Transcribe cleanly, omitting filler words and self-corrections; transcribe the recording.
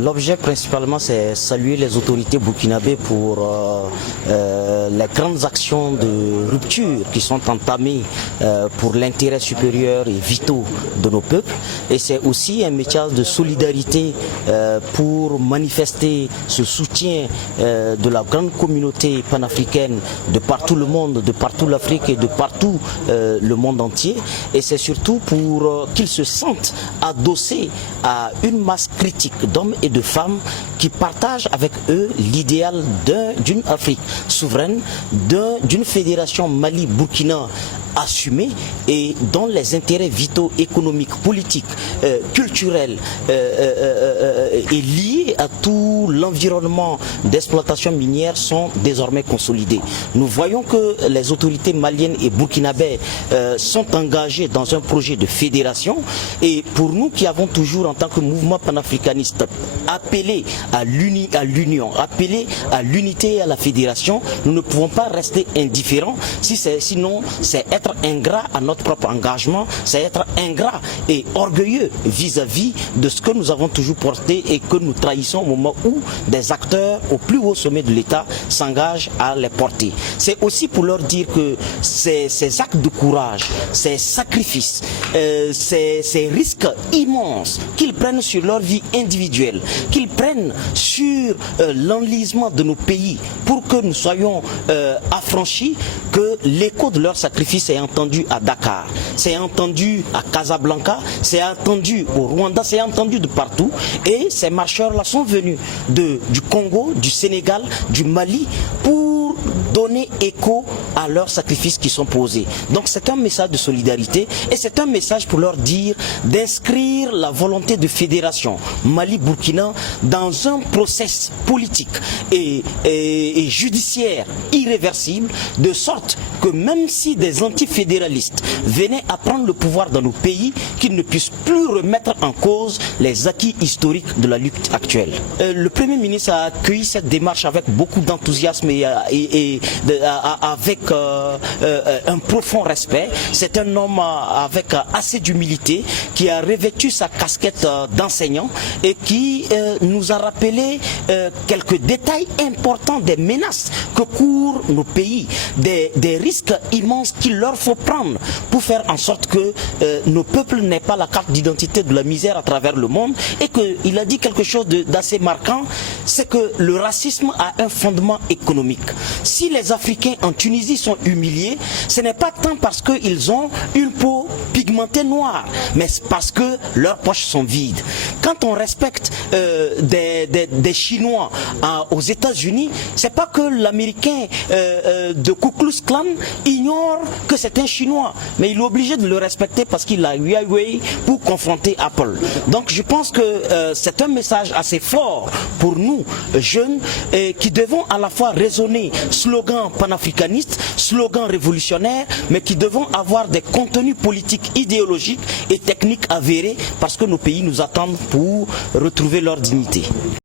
L'objet principalement, c'est saluer les autorités burkinabées pour les grandes actions de rupture qui sont entamées pour l'intérêt supérieur et vitaux de nos peuples. Et c'est aussi un message de solidarité pour manifester ce soutien de la grande communauté panafricaine de partout le monde, de partout l'Afrique et de partout le monde entier. Et c'est surtout pour qu'ils se sentent adossés à une masse critique d'hommes et de femmes qui partagent avec eux l'idéal d'une Afrique souveraine, d'une fédération Mali-Burkina assumée et dont les intérêts vitaux, économiques, politiques, culturels et liés à tout l'environnement d'exploitation minière sont désormais consolidés. Nous voyons que les autorités maliennes et burkinabées sont engagées dans un projet de fédération et pour nous qui avons toujours en tant que mouvement panafricaniste appelé à l'union, appelé à l'unité et à la fédération, nous ne pouvons pas rester indifférents, sinon c'est être ingrat à notre propre engagement, c'est être ingrat et orgueilleux vis-à-vis de ce que nous avons toujours porté et que nous trahissons au moment où des acteurs au plus haut sommet de l'État s'engagent à les porter. C'est aussi pour leur dire que ces actes de courage, ces sacrifices, ces risques immenses qu'ils prennent sur leur vie individuelle, qu'ils prennent sur l'enlisement de nos pays pour que nous soyons affranchis, que l'écho de leur sacrifice est entendu à Dakar, c'est entendu à Casablanca, c'est entendu au Rwanda, c'est entendu de partout. Et ces marcheurs-là sont venus du Congo, du Sénégal, du Mali pour donner écho à leurs sacrifices qui sont posés. Donc c'est un message de solidarité et c'est un message pour leur dire d'inscrire la volonté de fédération Mali-Burkina dans un process politique et judiciaire irréversible, de sorte que même si des antifédéralistes venaient à prendre le pouvoir dans nos pays, qu'ils ne puissent plus remettre en cause les acquis historiques de la lutte actuelle. Le Premier ministre a accueilli cette démarche avec beaucoup d'enthousiasme et avec un profond respect. C'est un homme avec assez d'humilité qui a revêtu sa casquette d'enseignant et qui nous a rappelé quelques détails importants des menaces que courent nos pays, des risques immenses qu'il leur faut prendre pour faire en sorte que nos peuples n'aient pas la carte d'identité de la misère à travers le monde, et qu'il a dit quelque chose d'assez marquant, c'est que le racisme a un fondement économique. Si les Africains en Tunisie sont humiliés, ce n'est pas tant parce qu'ils ont une peau pigmentée noire, mais parce que leurs poches sont vides. Quand on respecte des Chinois aux États-Unis, c'est pas que l'Américain de Ku Klux Klan ignore que c'est un Chinois, mais il est obligé de le respecter parce qu'il a Huawei pour confronter Apple. Donc je pense que c'est un message assez fort pour nous, jeunes, qui devons à la fois raisonner slogan panafricaniste, slogan révolutionnaire, mais qui devons avoir des contenus politiques, idéologiques et techniques avérés parce que nos pays nous attendent pour retrouver leur dignité.